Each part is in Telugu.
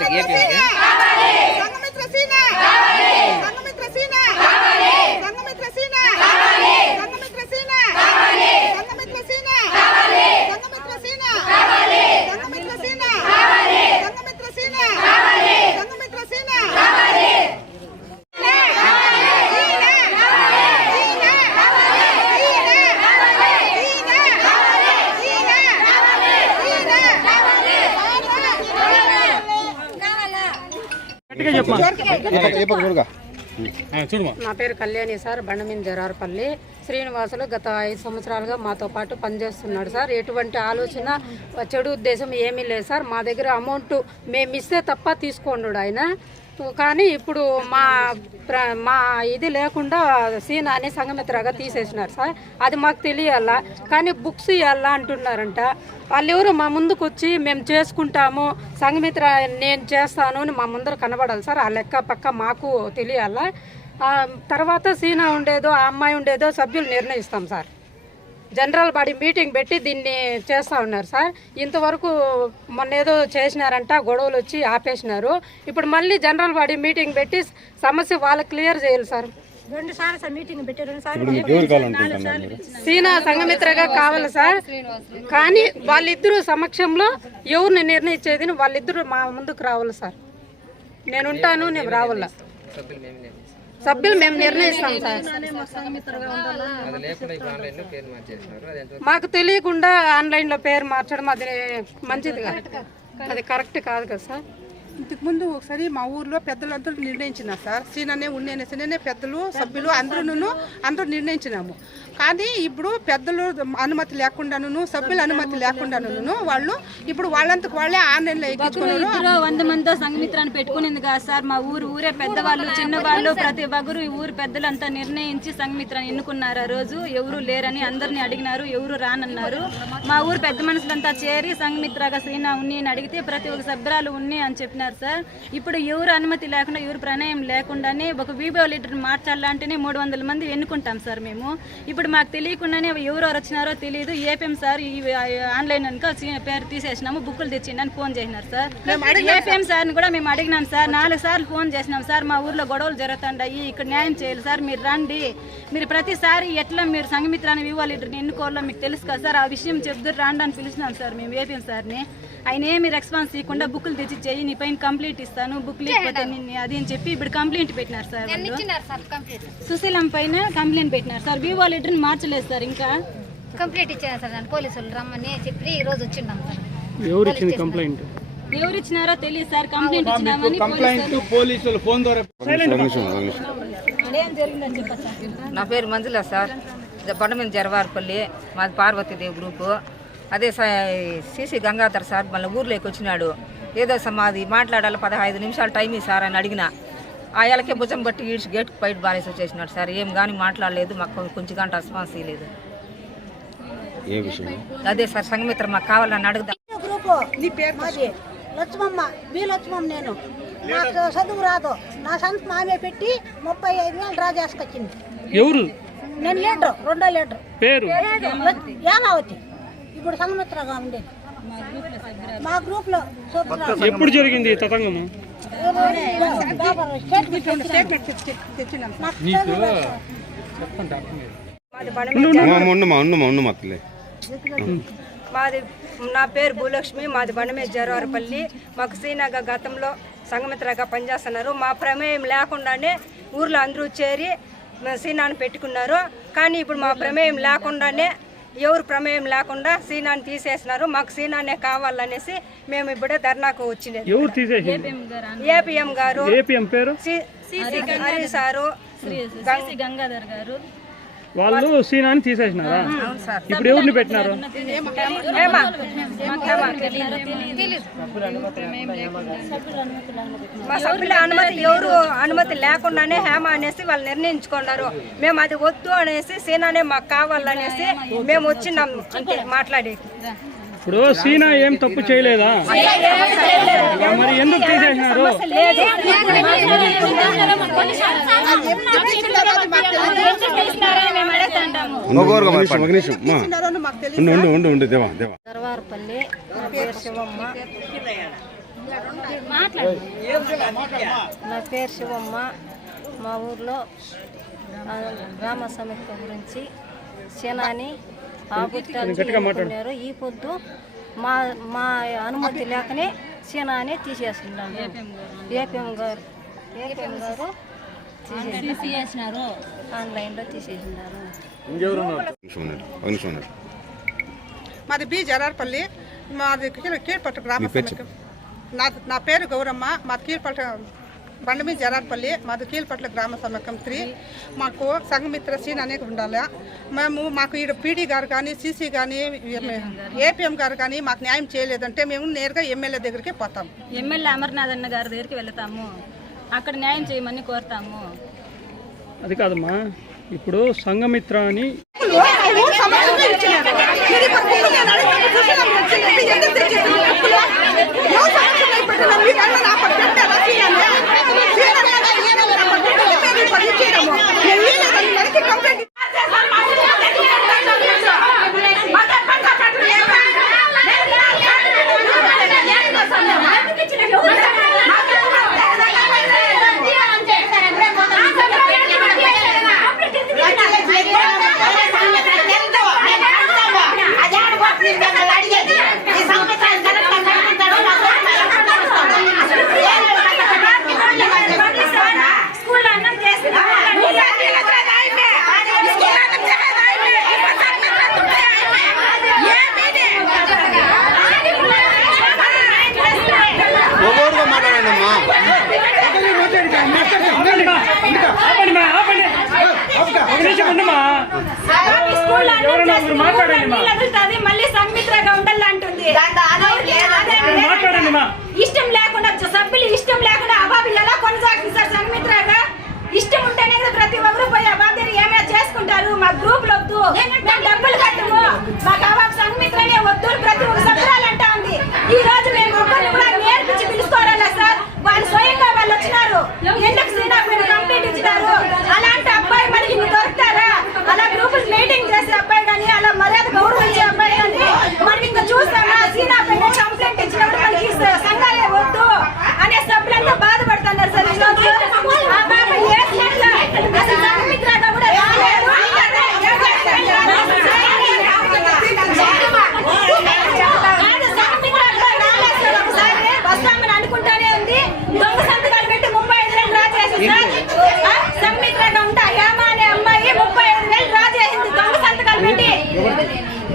மக்களுக்கு ஏபிஎம்க்கு నా పేరు కళ్యాణి సార్ బండమీన్ జరారపల్లి. శ్రీనివాసులు గత ఐదు సంవత్సరాలుగా మాతో పాటు పనిచేస్తున్నాడు సార్. ఎటువంటి ఆలోచన చెడు ఉద్దేశం ఏమీ లేదు సార్. మా దగ్గర అమౌంట్ మేము ఇస్తే తప్ప తీసుకోండు ఆయన. కానీ ఇప్పుడు మా ప్ర- మా ఇది లేకుండా సీనా అని సంగమిత్రగా తీసేసినారు సార్. అది మాకు తెలియాలా? కానీ బుక్స్ ఇవ్వాలా అంటున్నారంట. వాళ్ళు ఎవరు మా ముందుకు వచ్చి మేము చేసుకుంటాము సంఘమిత్ర నేను చేస్తాను అని మా ముందర కనబడాలి సార్. ఆ లెక్క పక్క మాకు తెలియాలా? తర్వాత సీనా ఉండేదో ఆ అమ్మాయి ఉండేదో సభ్యులు నిర్ణయిస్తాం సార్. జనరల్ బాడీ మీటింగ్ పెట్టి దీన్ని చేస్తూ ఉన్నారు సార్. ఇంతవరకు మొన్న ఏదో చేసినారంట గొడవలు వచ్చి ఆపేసినారు. ఇప్పుడు మళ్ళీ జనరల్ బాడీ మీటింగ్ పెట్టి సమస్య వాళ్ళకి క్లియర్ చేయాలి సార్. సీనా సంఘమిత్రగా కావాలి సార్. కానీ వాళ్ళిద్దరూ సమక్షంలో ఎవరిని నిర్ణయించేది వాళ్ళిద్దరూ మా ముందుకు రావాలి సార్. నేను ఉంటాను నేను రావాల? సభ్యులు మేము నిర్ణయిస్తాం సార్. మాకు తెలియకుండా ఆన్లైన్లో పేరు మార్చడం అది మంచిది కాదు. అది కరెక్ట్ కాదు కదా సార్. ఇంతకు ముందు ఒకసారి మా ఊర్లో పెద్దలందరూ నిర్ణయించినారు సార్. సీననే ఉన్నేనే సీననే పెద్దలు సభ్యులు అందరూ అందరూ నిర్ణయించినాము. కానీ ఇప్పుడు పెద్దలు అనుమతి లేకుండాను సభ్యుల అనుమతి లేకుండాను వాళ్ళు ఇప్పుడు వాళ్ళంతకు వాళ్ళే ఆన్లైన్లో ఎక్కించుకున్నారు. వంద మందితో సంఘమిత్రాన్ని పెట్టుకునేది కాదు సార్. మా ఊరు ఊరే పెద్దవాళ్ళు చిన్నవాళ్ళు ప్రతి ఒక్కరు ఈ ఊరు పెద్దలంతా నిర్ణయించి సంఘమిత్రాన్ని ఎన్నుకున్నారు. ఆ రోజు ఎవరు లేరని అందరిని అడిగినారు ఎవరు రానన్నారు. మా ఊరు పెద్ద మనుషులంతా చేరి సంఘమిత్రగా శ్రీనా ఉన్ని అని అడిగితే ప్రతి ఒక్క సభ్యురాలు ఉన్ని అని చెప్పినారు. సార్. ఇప్పుడు ఎవరు అనుమతి లేకుండా ఎవరు ప్రణయం లేకుండానే ఒక వీడియో లీటర్ మార్చాలంటేనే మూడు వందల మంది ఎన్నుకుంటాం సార్ మేము. ఇప్పుడు మాకు తెలియకుండానే ఎవరెవరు వచ్చినారో తెలియదు ఏపీఎం సార్ ఈ ఆన్లైన్ కనుక పేరు తీసేసినాము బుక్కులు తెచ్చిండి అని ఫోన్ చేసినారు సార్. ఏపీఎం సార్ని కూడా మేము అడిగినాం సార్. నాలుగు సార్లు ఫోన్ చేసినాం సార్. మా ఊర్లో గొడవలు జరుగుతుంటాయి ఇక్కడ న్యాయం చేయాలి సార్. మీరు రండి. మీరు ప్రతిసారి ఎట్లా మీరు సంఘమిత్రాన్ని వివో లీడర్ని ఎన్నుకోవాలో మీకు తెలుసు కదా సార్. ఆ విషయం చెప్తారు రాండి అని పిలిచినాం సార్ మేము ఏపీఎం సార్ని. ఆయన ఏమి రెస్పాన్స్ ఇవ్వకుండా బుక్కులు తెచ్చి చెయ్యి నీ పైన కంప్లీట్ ఇస్తాను బుక్ లేకపోతే నిన్ను అది అని చెప్పి ఇప్పుడు కంప్లైంట్ పెట్టినారు సార్. సుశీలం పైన కంప్లైంట్ పెట్టినారు సార్. వివో లీటర్ని మార్చలేదు సార్ ఇంకా. కంప్లీట్ ఇచ్చాను సార్ దాన్ని? పోలీసులు రమ్మని చెప్పి ఈ రోజు వచ్చిండాం సార్. ఎవరు ఇచ్చింది కంప్లైంట్? ఎవరు ఇచ్చినారో తెలియదు సార్. కంప్లైంట్ ఇచ్చినామని పోలీసులు- ఫోన్ ద్వారా నా పేరు మంజుల సార్. బండమీద జరవారపల్లి మాది పార్వతీదేవి గ్రూపు. అదే సిసి గంగాధర్ సార్ మళ్ళీ ఊర్లోకి వచ్చినాడు. ఏదో స- మాది మాట్లాడాలి పదహైదు నిమిషాలు టైం ఇయ్యి సార్ అని అడిగిన. ఆ ఏళ్ళకే భుజం బట్టి ఈడ్చి గేట్ బయట బారేసి వచ్చేసినాడు సార్. ఏం కానీ మాట్లాడలేదు మాకు కొంచెం గంట రెస్పాన్స్ ఇవ్వలేదు ఏ విషయం అదే సార్ సంగమిత్రం మాకు కావాలని అడుగుదాం? లక్ష్మమ్మ మీ లక్ష్మమ్మ నేను. నాకు చదువు రాదు. నా సంత మామే పెట్టి ముప్పై ఐదు వేలు డ్రా చేసుకొచ్చింది. ఎవరు? నేను లీటర్ రెండో లీటర్ పేరు? యామావతి ఇప్పుడు సంగమిత్రగా ఉండేది. మా గ్రూప్లో ఎప్పుడు జరిగింది తతంగము? మాది నా పేరు భూలక్ష్మి మాది బండమేద జరవారపల్లి. మాకు శ్రీనగర్ గతంలో సంగమిత్రగా పనిచేస్తున్నారు. మా ప్రమేయం లేకుండానే ఊర్లో అందరూ చేరి మా సీనాన్ని పెట్టుకున్నారు. కానీ ఇప్పుడు మా ప్రమేయం లేకుండానే ఎవరు ప్రమేయం లేకుండా సీనాన్ని తీసేసినారు మాకు సీనానే కావాలనేసి మేము ఇప్పుడే ధర్నాకు ఎవరు తీసేసి ఏపీఎం గారు ఏపీఎం పేరు? సి- హరి సారు గంగాధర్ గారు. వాళ్ళు సీనాని తీసేసినారా? ఇప్పుడు ఎవరిని పెట్టినారు? మా సభ్యుల అనుమతి ఎవరు అనుమతి లేకుండానే హేమ అనేసి వాళ్ళు నిర్ణయించుకున్నారు. మేము అది వద్దు అనేసి సీనానే మాకు కావాలనేసి మేము వచ్చినాం. అంతే మాట్లాడి ఇప్పుడు సీనా ఏం తప్పు చేయలేదా? మరి ఎందుకు తీసేసినారు. ఉండు ఉండు ఉండు దేవా దేవా. దర్వారపల్లి నా పేరు శివమ్మ. నా పేరు శివమ్మ. మా ఊర్లో ఆ, గ్రామ సమీక్ష గురించి సేనాని ఆ ఈ పొద్దు మా మా అనుమతి లేకనే సీనానే తీసేసుకున్నాను ఏపీఎం గారు. ఏపీఎం గారు ఆన్లైన్లో తీసేసినారు. మాది బి జరార్పల్లి మాది కీడ్పట్ట గ్రామ నా పేరు గౌరమ్మ. మాది కీడ్పట్ట బండమి జరార్పల్లి మాది కీழ்పట్ల గ్రామ సమైక్యం త్రీ. మాకు సంఘమిత్ర సీన్ అనేది ఉండాలి? మేము మాకు ఈడ పీడీ గారు కానీ సీసీ కానీ ఏపీఎం గారు కానీ మాకు న్యాయం చేయలేదంటే మేము నేరుగా ఎమ్మెల్యే దగ్గరికి పోతాం. ఎమ్మెల్యే అమర్నాథ్ అన్న గారి దగ్గరికి వెళ్తాము. అక్కడ న్యాయం చేయమని కోరుతాము. అది కాదమ్మా. ఇప్పుడు సంఘమిత్ర అని Get మళ్ళీ సంమిత్రగా ఉండాలంటుంది ఇష్టం లేకుండా సభ్యులు ఇష్టం లేకుండా అబాబు ఎలా కొనసాగుతుంది సార్ సంమిత్రగా ఇష్టం ఉంటేనే కదా ప్రతి ఒక్కరు పోయి అబాబు ఏమైనా చేసుకుంటారు మా గ్రూప్ వద్దు డబ్బులు కట్టము మాకు అబాబు సంమిత్రనే వద్దు ప్రతి ఒక్క సభ్యురాలు అంటా ఉంది ఈ రోజు మేము ఒక్కరిని కూడా నేర్పించి పిలుచుకోవాలా సార్ వాళ్ళు స్వయంగా వాళ్ళు వచ్చినారు ఎందుకు శ్రీనాథ్ కంప్లీట్ ఇచ్చినారు? అలాంటి అబ్బాయి మనకి దొరుకుతారా? అలా గ్రూప్ మీటింగ్ చేసే అబ్బాయి కానీ అలా మర్యాద గౌరవించే అబ్బాయి కానీ మనం ఇంకా చూస్తామా సీనా పైన కంప్లైంట్ ఇచ్చినప్పుడు మనకి సంఘాలే వద్దు అనే సభ్యులంతా బాధపడుతున్నారు సార్ ఈ రోజు ఆ పాప ఏడ్చినట్ల అసలు సంఘమిత్రగా కూడా రాలేదు. కాదు, సంఘమిత్రగా రాలేదు సార్ ఒకసారి. వస్తామని అనుకుంటానే ఉంది దొంగ సంతకాలు పెట్టి ముప్పై ఐదు వేలు డ్రా చేసింది సార్ ఆ, సంఘమిత్రగా ఉంటా హేమ అనే అమ్మాయి ముప్పై ఐదు వేలు డ్రా చేసింది దొంగ సంతకాలు పెట్టి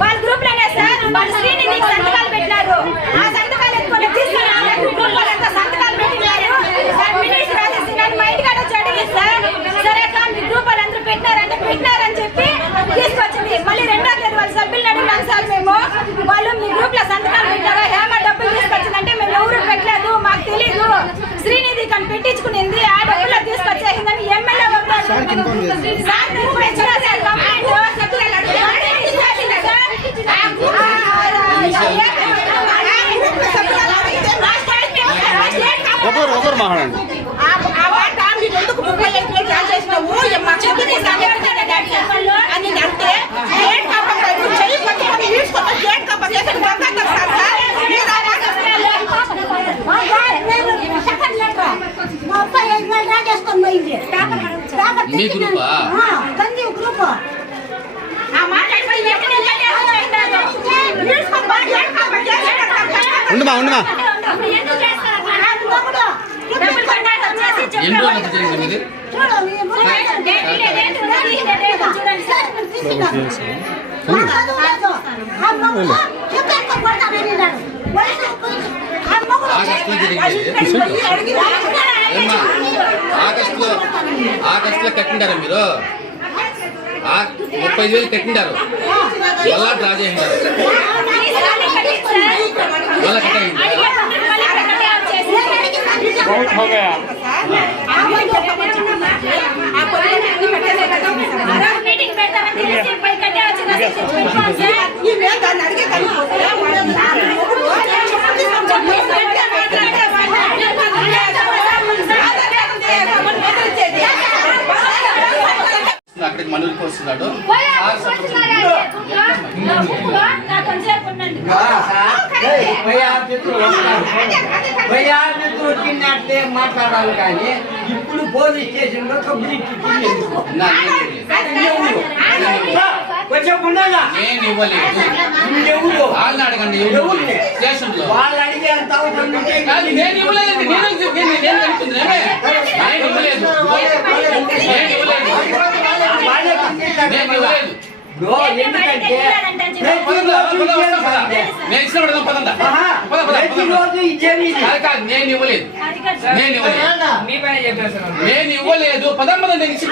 వాళ్ళ గ్రూప్లోనే సార్ వాళ్ళు శ్రీనిధికి సంతకాలు పెట్టినారు ఆ సంతకాలు ఎత్తుకొని తీసుకొని ఆమె గ్రూప్ వాళ్ళంతా సంతకాలు పెట్టినారు సార్ మినిట్స్ రాసేసి నన్ను మా ఇంటికాడ వచ్చి అడిగింది సార్ సరే అక్క మీ గ్రూప్ వాళ్ళందరూ పెట్టినారంటే పెట్టినారని చెప్పి తీసుకొచ్చింది మళ్ళీ రెండో తేదీ వాళ్ళ సభ్యులు అడిగినాం సార్ మేము వాళ్ళు మీ గ్రూప్లో సంతకాలు పెట్టారా హేమ డబ్బులు తీసుకొచ్చిందంటే మేము ఎవరు పెట్టలేదు మాకు తెలీదు శ్రీనిధి కానీ పెట్టించుకునింది ఆ డబ్బులు తీసుకొచ్చేసిందని ఎమ్మెల్యే సార్ ఇప్పుడు ఇచ్చినా సార్ కంప్లైంట్ ఒకరు ఒకరు మాట్లాడండి ఎందుకు ముప్పై ఐదు వేలు డ్రా చేసినావు మా చెల్లిని అని అంటే గేట్ కంపల్సరీ చెయ్యి పట్టుకొని ఈడ్చుకొని గేట్ కంపల్సరీ బంగారు సార్ సార్ మీరు ఆ మాట మా గాయ నేను సెకండ్ లెటర్ మా ముప్పై ఐదు వేలు డ్రా చేసుకొని పోయింది పేపర్ మీ గ్రూపా? ఆ, సంజీవ్ గ్రూప్ ఆ మాట అయిపోయి ఎక్కడ ఈడ్చుకొని పోయి గేట్ కంపల్సరీ ఉండమా ఉండమా ఎన్ని రోజులకు జరిగింది మీది ఆగస్టులో జరిగింది ఆగస్టులో ఆగస్టులో కట్టిండారా మీరు? ఆ- ముప్పై వేలు కట్టిండారు. ఎలా డ్రా చేసినారు మళ్ళా కట్టారు దాన్ని అడిగే అక్కడికి మనూరికి వస్తున్నాడు ఆఫీసులు వస్తారు. పై ఆఫీసులు వచ్చినట్లే మాట్లాడాలి కానీ ఇప్పుడు పోలీస్ స్టేషన్లో కంప్లీట్ నా నేను ఇవ్వలేదు. కొంచెం నేను ఇవ్వలేదు. ఇంకెవరు వాళ్ళని అడగండి ఎవరు? స్టేషన్లో వాళ్ళు అడిగేంత అవసరం ఉంటే కాదు, నేను ఇవ్వలేదు. నేను ఇవ్వలేదు? నేను ఇవ్వలేదు. బ్రో ఎందుకంటే నేను ఇచ్చిన పడదాం పదందా నేను ఇవ్వలేదు నేను ఇవ్వలేదు పదం పదం నేను ఇచ్చి